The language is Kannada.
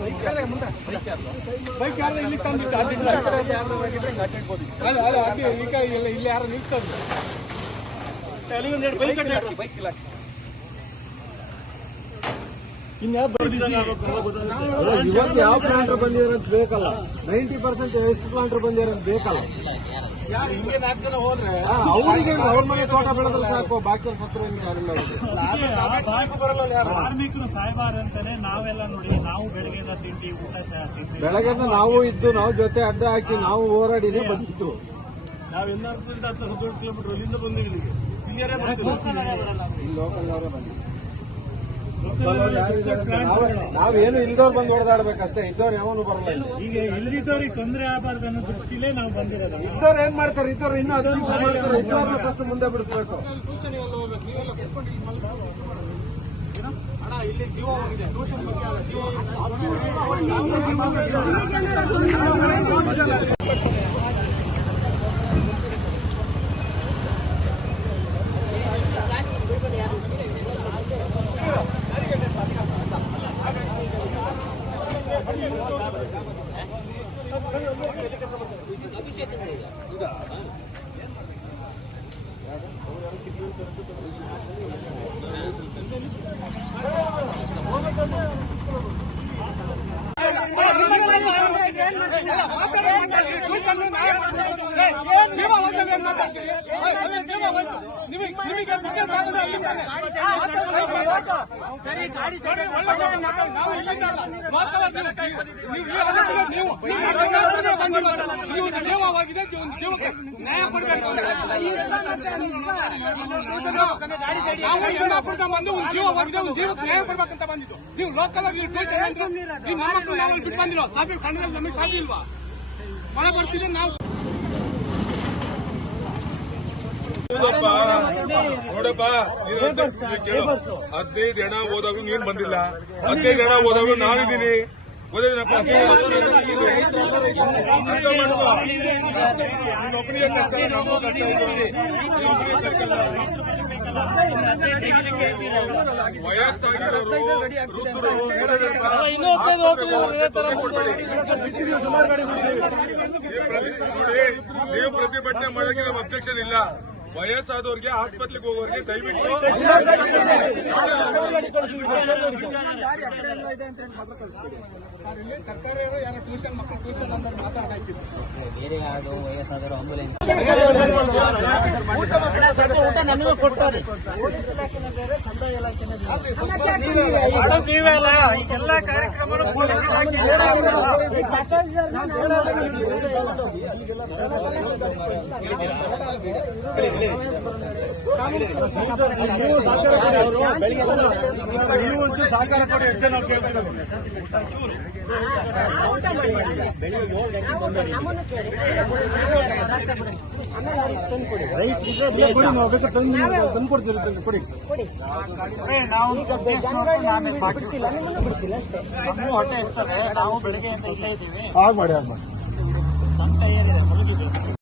ಬೈಕ್ ಯಾರು ಇಲ್ಲಿ ತಂದಿಟ್ಟು ಇಲ್ಲಿ ಯಾರು ನಿಲ್ತದ್ದು ಬೈಕ್ ಇಲ್ಲ ಇವತ್ತು ಯಾವ ಪ್ಲಾಂಟರ್ ಬಂದಿದ್ದಾರೆ ಅಂತ ಬೇಕಲ್ಲ, 90% ಎಷ್ಟು ಪ್ಲಾಂಟರ್ ಬಂದಿದ್ದಾರೆ ಅಂತ ಬೇಕಲ್ಲ. ಅವರಿಗೆ ಅವ್ರ ಮನೆ ತೋಟ ಬೆಳೆದ್ರೆ ಸಾಕು, ಬಾಕಿ ಸತ್ರ ಕಾರ್ಮಿಕರು ಸಾಯ್ಬಾರ್ದು ಅಂತಾನೆ ನಾವೆಲ್ಲ ನೋಡಿ. ನಾವು ಬೆಳಗ್ಗೆಯಿಂದ ತಿಂಡಿ ಊಟ ಬೆಳಗ್ಗೆಯಿಂದ ನಾವು ಇದ್ದು ನಾವು ಜೊತೆ ಅಡ್ಡ ಹಾಕಿ ನಾವು ಹೋರಾಡಿನೇ ಬಂದಿತ್ತು. ನಾವು 10 ಕಿಲೋಮೀಟರ್ ಅಲ್ಲಿಂದ ಬಂದಿದ್ದೀವಿ. ಲೋಕಲ್ನವರೇ ಬಂದಿದ್ದೀವಿ. ನಾವೇನು ಇಲ್ದವ್ರು ಬಂದು ಹೊಡೆದಾಡ್ಬೇಕಷ್ಟೇ, ಇದ್ದವ್ರು ಯಾವನು ಬರಲ್ಲ. ಈಗ ಇಲ್ಲಿದ್ದವ್ರಿಗೆ ತೊಂದರೆ ಆಗಬಾರ್ದು ಅನ್ನೋ ದೃಷ್ಟಿಲೇ ನಾವು ಬಂದಿರೋದು. ಇದ್ದವ್ರು ಏನ್ ಮಾಡ್ತಾರೆ, ಇದ್ದವ್ರು ಇನ್ನೂ 10 ದಿವಸ ಮಾಡ್ತಾರೆ, ಇದ್ದವ್ರನ್ನ ಫಸ್ಟ್ ಮುಂದೆ ಬಿಡಿಸ್ಬೇಕು. ಇಲ್ಲಿ ಜೀವ ಹೋಗಿದೆ. ನ್ಯಾಯ ಕೊಡಬೇಕು. ಬಂದು ಒಂದು ಜೀವ ಹೋಗಿದೆ, ಒಂದು ಜೀವಕ್ಕೆ ನ್ಯಾಯ ಕೊಡ್ಬೇಕಂತ ಬಂದಿದ್ದು. ನೀವು ಲೋಕಲ್ ಆಗಿ ನಿಮ್ಮ ಮಕ್ಕಳು ನಾವು ಬಿಟ್ಟು ಬಂದಿಲ್ಲ. ಕಾಫಿ ಕಣ್ಣಲ್ಲಿ ನಮಗೆ ಕಾಫಿ ಇಲ್ವಾ? ಮಳೆ ಬರ್ತಿದೆ. ನಾವು ನೋಡಪ್ಪ, 15 ಜನ ಹೋದಾಗೂ ನೀನ್ ಬಂದಿಲ್ಲ, 15 ಜನ ಹೋದಾಗೂ ನಾನಿದ್ದೀನಿ. ಒಬ್ಬನಿಗೆ ಕಷ್ಟ, ನಮಗೂ ಕಷ್ಟ ಇದೆ. ವಯಸ್ಸಾಗಿರೋರು ನೀವು ಪ್ರತಿಭಟನೆ ಮಾಡೋಕೆ ನಮ್ಮ ಅಬ್ಜೆಕ್ಷನ್ ಇಲ್ಲ. ವಯಸ್ಸಾದವ್ರಿಗೆ ಆಸ್ಪತ್ರೆಗೆ ಹೋಗೋರಿಗೆ ದಯವಿಟ್ಟು ಸರ್ಕಾರಿ ಯಾರು ಟ್ಯೂಷನ್ ಮಕ್ಕಳು ಟ್ಯೂಷನ್ ಅಂತ ಮಾತಾಡಾಕಿದ್ರು. ಬೇರೆ ಯಾರು ವಯಸ್ಸಾದರೂ ಆಂಬುಲೆನ್ಸ್ ಊಟ ನಮಗೆ ಕೊಡ್ತಾರೆ. ನೀವೆಲ್ಲ ಎಲ್ಲ ಕಾರ್ಯಕ್ರಮ ನೀವು ಸಹಕಾರ ಕೊಡಿ. ಹೆಚ್ಚು ನಾವು ಕೇಳ್ತಿರೋದು ತಂದ್ಕೊಡ್ತೀವಿ. ಕೊಡಿ, ನಾವು ಹೊಟ್ಟೆ ಇರ್ತದೆ. ನಾವು ಬೆಳಗ್ಗೆಯಿಂದ ಇಲ್ಲೇ ಇದ್ದೀವಿ. ಆಗ ಮಾಡಿ ಸಂತ ಏನಿದೆ